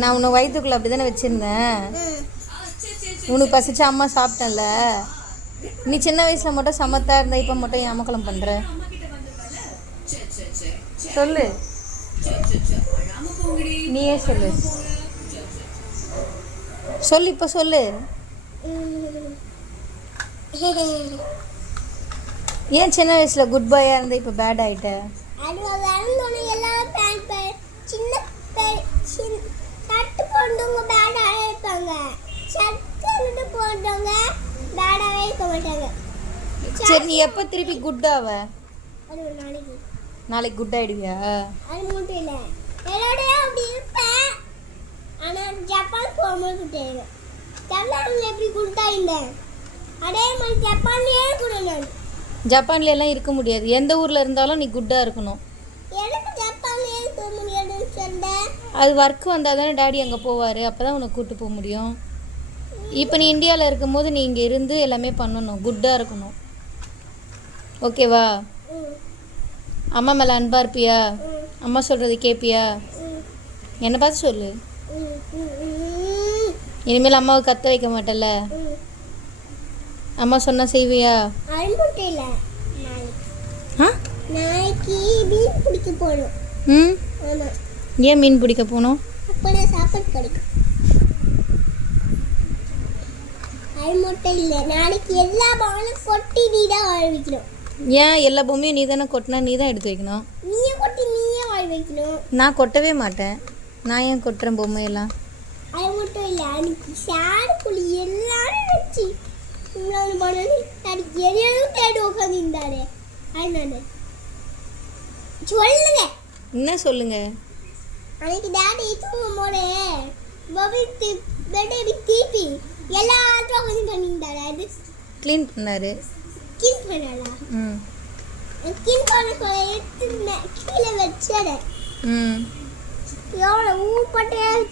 நான் உன்னை வயிற்றுக்குள்ள அப்படி தானே வச்சுருந்தேன். உனக்கு பசிச்சா அம்மா சாப்பிட்டேன்ல. நீ சின்ன வயசில் மட்டும் சமத்தா இருந்த, இப்போ மட்டும் ஏமக்கலம் பண்ணுற. சொல்லு, நீயே சொல்லு. சொல்லு, இப்போ சொல்லு. ஏன் சின்ன வயசில் குட் பாயாக இருந்த இப்போ பேட் ஆகிட்ட? சரி, நீ எப்போ திருப்பி குட் ஆவ? நாளைக்கு குட் ஆயிடுவியா? ஜப்பான்ல எல்லாம் இருக்க முடியாது. எந்த ஊர்ல இருந்தாலும் நீ குட்டா இருக்கணும். அது ஒர்க் வந்தால் தானே டாடி அங்கே போவார், அப்போ தான் உனக்கு கூப்பிட்டு போக முடியும். இப்போ நீ இந்தியாவில் இருக்கும்போது நீ இங்கே இருந்து எல்லாமே பண்ணணும், குட்டாக இருக்கணும். ஓகேவா? அம்மா மேலே அன்பாக இருப்பியா? அம்மா சொல்கிறது கேட்பியா? என்னை பார்த்து சொல்லு. இனிமேல் அம்மாவை கத்த வைக்க மாட்டேல்ல? அம்மா சொன்னால் செய்வியா? ஏன் மீன் பிடிக்க போகணும்? ஏன் எல்லா பொம்மையும் நீ தானே கொட்டினா, நீ தான் எடுத்து வைக்கணும். நான் கொட்டவே மாட்டேன். நான் ஏன் கொட்டுறேன் பொம்மையெல்லாம்? என்ன சொல்லுங்க? அன்னைக்கு டாடி தூங்கும்போது திருப்பி எல்லாத்தையும் கொஞ்சம் பண்ணிட்டாரு. அது க்ளீன் பண்ணாரு. க்ளீன் பண்ணாரா? க்ளீன் பண்ண சொல்ல எடுத்து கீழே வச்சாரு. எவ்வளோ ஊப்பட்டே